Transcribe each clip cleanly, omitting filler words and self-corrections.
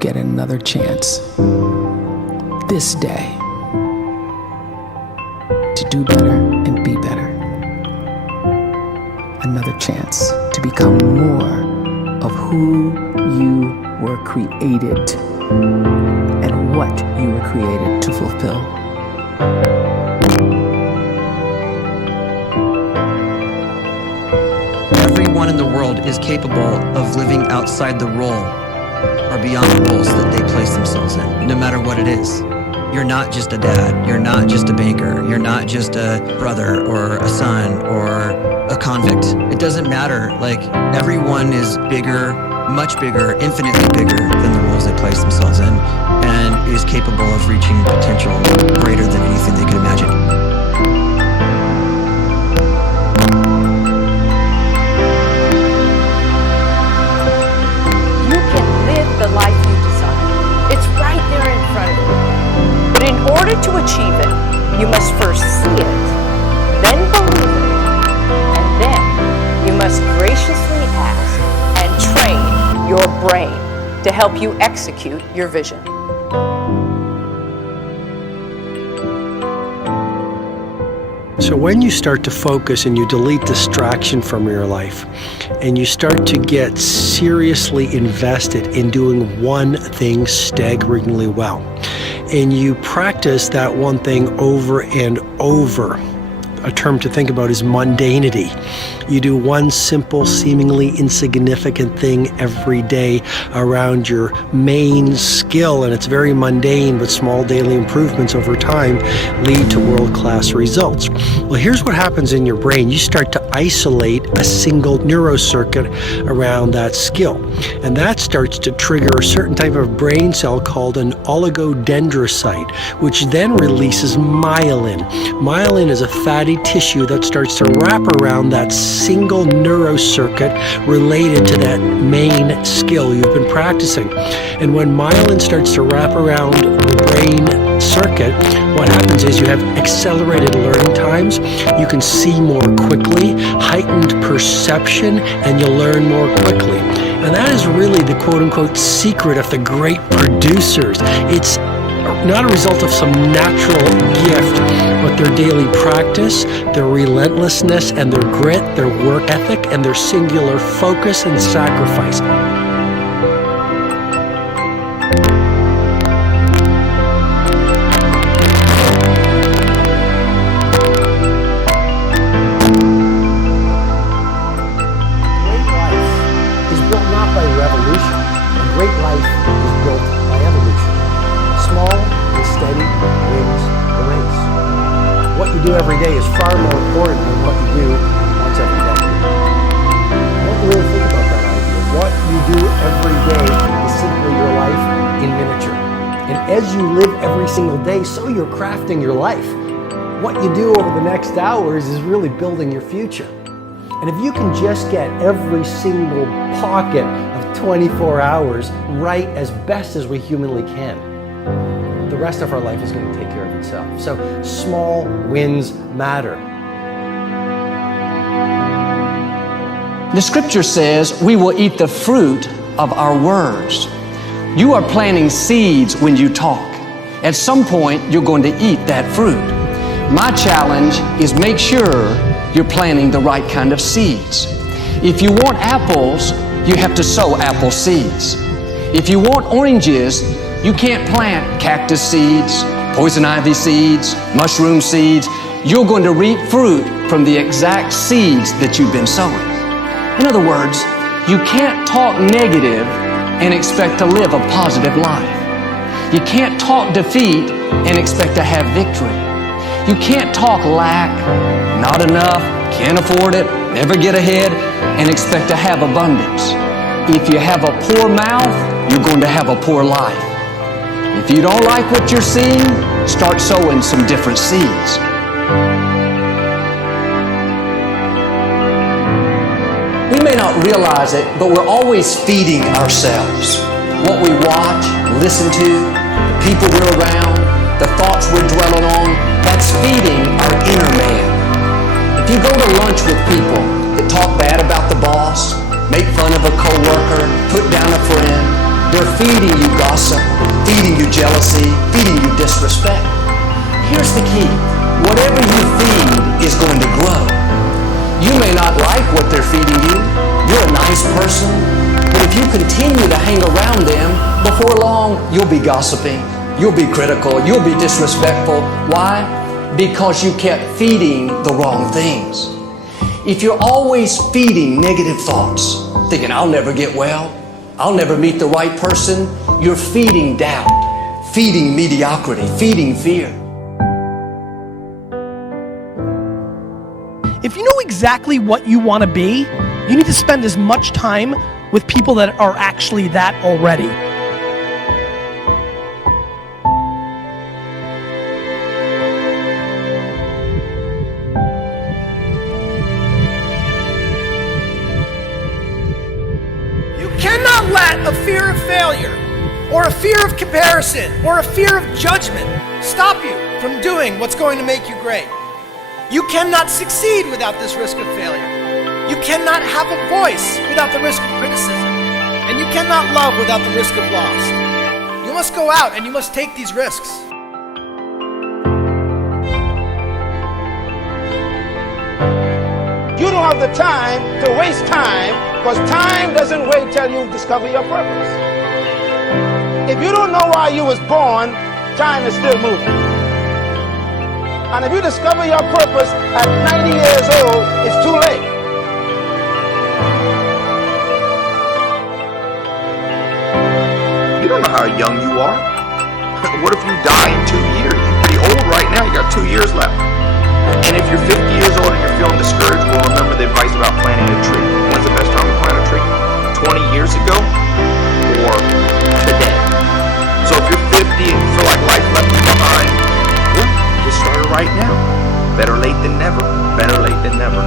get another chance this day to do better and be better. Another chance to become more of who you were created and what you were created to fulfill. Everyone in the world is capable of living outside the role or beyond the roles that they place themselves in, no matter what it is. You're not just a dad, you're not just a banker, you're not just a brother or a son or a convict. It doesn't matter. Like, everyone is bigger, much bigger, infinitely bigger than the roles they place themselves in, and is capable of reaching potential greater than anything they could imagine. The life you desire. It's right there in front of you. But in order to achieve it, you must first see it, then believe it, and then you must graciously ask and train your brain to help you execute your vision. So when you start to focus and you delete distraction from your life, and you start to get seriously invested in doing one thing staggeringly well, and you practice that one thing over and over, a term to think about is mundanity. You do one simple, seemingly insignificant thing every day around your main skill, and it's very mundane, but small daily improvements over time lead to world-class results. Well, here's what happens in your brain. You start to isolate a single neurocircuit around that skill, and that starts to trigger a certain type of brain cell called an oligodendrocyte, which then releases myelin. Myelin is a fatty tissue that starts to wrap around that single neurocircuit related to that main skill you've been practicing. And when myelin starts to wrap around the brain circuit, what happens is you have accelerated learning times, you can see more quickly, heightened perception, and you'll learn more quickly. And that is really the quote-unquote secret of the great producers. It's not a result of some natural gift, but their daily practice, their relentlessness and their grit, their work ethic, and their singular focus and sacrifice. Great life is built not by revolution. A great life is built by evolution. Small and steady wins the race. What you do every day is far more important than what you do once every day. I want you to really think about that idea. What you do every day is simply your life in miniature. And as you live every single day, so you're crafting your life. What you do over the next hours is really building your future. And if you can just get every single pocket of 24 hours right as best as we humanly can, the rest of our life is going to take care of itself. So small wins matter. The scripture says we will eat the fruit of our words. You are planting seeds when you talk. At some point, you're going to eat that fruit. My challenge is make sure you're planting the right kind of seeds. If you want apples, you have to sow apple seeds. If you want oranges, you can't plant cactus seeds, poison ivy seeds, mushroom seeds. You're going to reap fruit from the exact seeds that you've been sowing. In other words, you can't talk negative and expect to live a positive life. You can't talk defeat and expect to have victory. You can't talk lack, not enough, can't afford it, never get ahead, and expect to have abundance. If you have a poor mouth, you're going to have a poor life. If you don't like what you're seeing, start sowing some different seeds. We may not realize it, but we're always feeding ourselves. What we watch, listen to, the people we're around, the thoughts we're dwelling on, that's feeding our inner man. If you go to lunch with people that talk bad about the boss, make fun of a coworker, put down a friend, They're feeding you gossip, feeding you jealousy, feeding you disrespect. Here's the key. Whatever you feed is going to grow. You may not like what they're feeding you. You're a nice person. But if you continue to hang around them, before long, you'll be gossiping. You'll be critical. You'll be disrespectful. Why? Because you kept feeding the wrong things. If you're always feeding negative thoughts, thinking, I'll never get well, I'll never meet the right person, you're feeding doubt, feeding mediocrity, feeding fear. If you know exactly what you want to be, you need to spend as much time with people that are actually that already. You cannot let a fear of failure, or a fear of comparison, or a fear of judgment stop you from doing what's going to make you great. You cannot succeed without this risk of failure. You cannot have a voice without the risk of criticism. And you cannot love without the risk of loss. You must go out and you must take these risks. You don't have the time to waste time, because time doesn't wait till you discover your purpose. If you don't know why you was born, time is still moving. And if you discover your purpose at 90 years old, it's too late. You don't know how young you are. What if you die in 2 years? You're pretty old right now. You got 2 years left. And if you're 50 years old and you're feeling discouraged, well, remember the advice about planting a tree. When's the best time to plant a tree? 20 years ago or today? So if you're 50 and you feel like life left you behind, get started right now. Better late than never. Better late than never.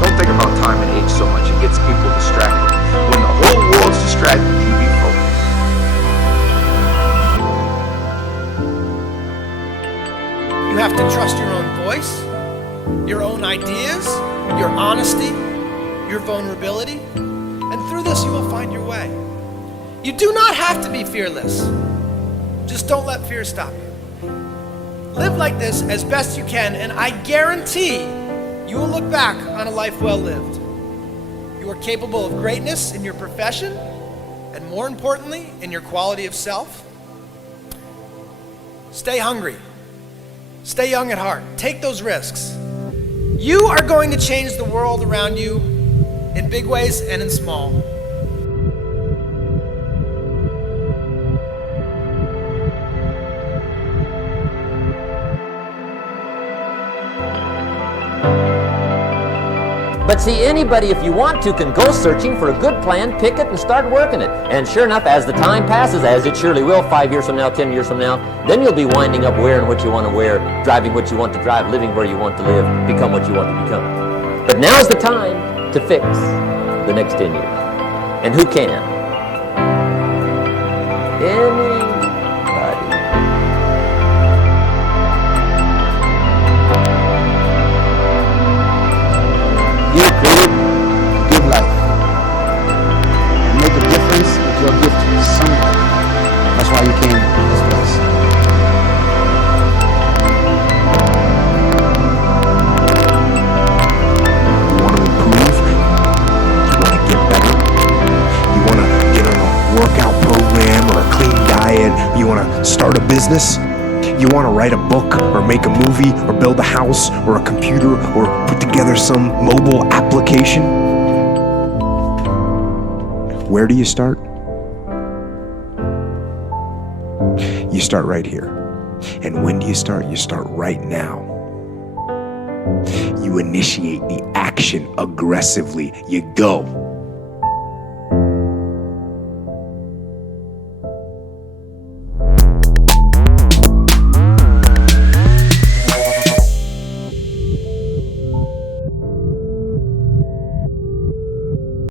Don't think about time and age so much. It gets people distracted. When the whole world's distracted, you be focused. You have to trust your own voice, your own ideas, your honesty, your vulnerability, and through this you will find your way. You do not have to be fearless. Just don't let fear stop you. Live like this as best you can, and I guarantee you will look back on a life well lived. You are capable of greatness in your profession, and more importantly, in your quality of self. Stay hungry. Stay young at heart. Take those risks. You are going to change the world around you in big ways and in small. But see, anybody, if you want to, can go searching for a good plan, pick it, and start working it. And sure enough, as the time passes, as it surely will, 5 years from now, 10 years from now, then you'll be winding up wearing what you want to wear, driving what you want to drive, living where you want to live, become what you want to become. But now's the time to fix the next 10 years. And who can? Anybody. You were created to give life and make a difference with your gift to somebody. That's why you came to this place. You want to improve? You want to get better? You want to get on a workout program or a clean diet? You want to start a business? You want to write a book or make a movie or build a house or a computer or put together some mobile application? Where do you start? You start right here. And when do you start? You start right now. You initiate the action aggressively. You go.